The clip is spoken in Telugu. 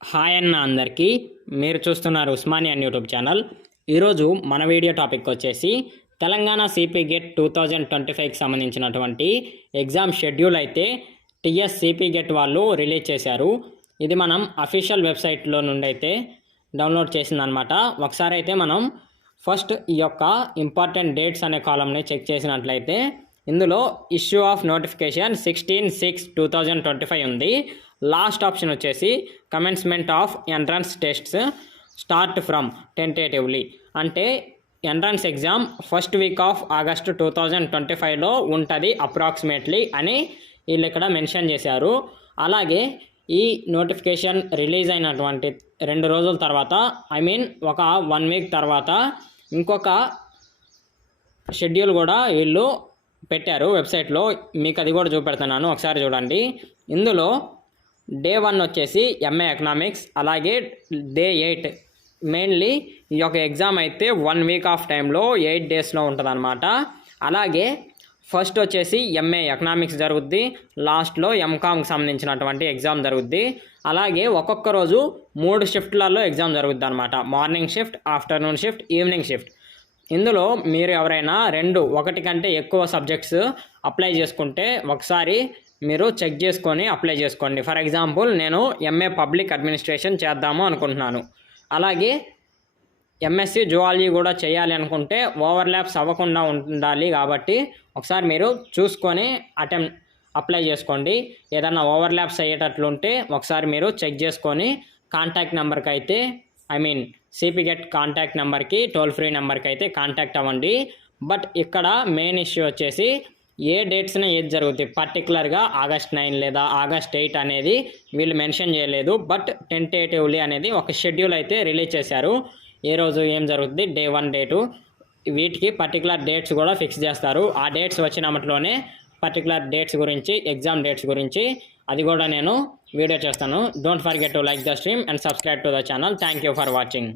హాయ్ అన్న అందరికీ. మీరు చూస్తున్నారు ఉస్మానియా యూట్యూబ్ ఛానల్. ఈరోజు మన వీడియో టాపిక్ వచ్చేసి తెలంగాణ సిపి గెట్ 2025కి సంబంధించినటువంటి ఎగ్జామ్ షెడ్యూల్ అయితే టీఎస్ సిపి గెట్ వాళ్ళు రిలీజ్ చేశారు. ఇది మనం అఫీషియల్ వెబ్సైట్లో నుండి అయితే డౌన్లోడ్ చేసిందనమాట. ఒకసారి అయితే మనం ఫస్ట్ ఈ యొక్క ఇంపార్టెంట్ డేట్స్ అనే కాలంని చెక్ చేసినట్లయితే ఇందులో ఇష్యూ ఆఫ్ నోటిఫికేషన్ 16/6/2025 ఉంది. లాస్ట్ ఆప్షన్ వచ్చేసి commencement of entrance tests start from tentatively, అంటే entrance exam first week of August 2025లో ఉంటుంది అప్రాక్సిమేట్లీ అని వీళ్ళు ఇక్కడ మెన్షన్ చేశారు. అలాగే ఈ నోటిఫికేషన్ రిలీజ్ అయినటువంటి 2 రోజుల తర్వాత, ఒక 1 వీక్ తర్వాత ఇంకొక షెడ్యూల్ కూడా వీళ్ళు పెట్టారు వెబ్సైట్లో. మీకు అది కూడా చూపెడుతున్నాను, ఒకసారి చూడండి. ఇందులో డే 1 వచ్చేసి ఎంఏ ఎకనామిక్స్, అలాగే డే 8 మెయిన్లీ ఈ యొక్క ఎగ్జామ్ అయితే 1 వీక్ ఆఫ్ టైంలో 8 డేస్లో ఉంటుంది అనమాట. అలాగే ఫస్ట్ వచ్చేసి ఎంఏ ఎకనామిక్స్ జరుగుద్ది, లాస్ట్లో ఎంకామ్కి సంబంధించినటువంటి ఎగ్జామ్ జరుగుద్ది. అలాగే ఒక్కొక్క రోజు 3 షిఫ్ట్లలో ఎగ్జామ్ జరుగుద్ది అనమాట. Morning shift, afternoon shift, evening shift. ఇందులో మీరు ఎవరైనా 1 కంటే ఎక్కువ సబ్జెక్ట్స్ అప్లై చేసుకుంటే ఒకసారి మీరు చెక్ చేసుకొని అప్లై చేసుకోండి. ఫర్ ఎగ్జాంపుల్ నేను ఎంఏ పబ్లిక్ అడ్మినిస్ట్రేషన్ చేద్దాము అనుకుంటున్నాను, అలాగే ఎంఎస్సి జువాలజీ కూడా చేయాలి అనుకుంటే ఓవర్లాప్స్ అవ్వకుండా ఉండాలి. కాబట్టి ఒకసారి మీరు చూసుకొని అప్లై చేసుకోండి. ఏదన్నా ఓవర్లాప్స్ అయ్యేటట్లుంటే ఒకసారి మీరు చెక్ చేసుకొని కాంటాక్ట్ నెంబర్కి అయితే సిపి గెట్ కాంటాక్ట్ నెంబర్కి, టోల్ ఫ్రీ నెంబర్కి అయితే కాంటాక్ట్ అవ్వండి. బట్ ఇక్కడ మెయిన్ ఇష్యూ వచ్చేసి ఏ డేట్స్న ఏది జరుగుతుంది, పర్టికులర్గా August 9 లేదా August 8 అనేది వీళ్ళు మెన్షన్ చేయలేదు. బట్ టెంటేటివ్లీ అనేది ఒక షెడ్యూల్ అయితే రిలీజ్ చేశారు. ఏ రోజు ఏం జరుగుతుంది, డే 1 డే 2 వీటికి పర్టికులర్ డేట్స్ కూడా ఫిక్స్ చేస్తారు. ఆ డేట్స్ వచ్చినప్పటిలోనే పర్టికులర్ డేట్స్ గురించి, ఎగ్జామ్ డేట్స్ గురించి అది కూడా నేను వీడియో చేస్తాను. Don't forget to like the stream and subscribe to the channel. Thank you for watching.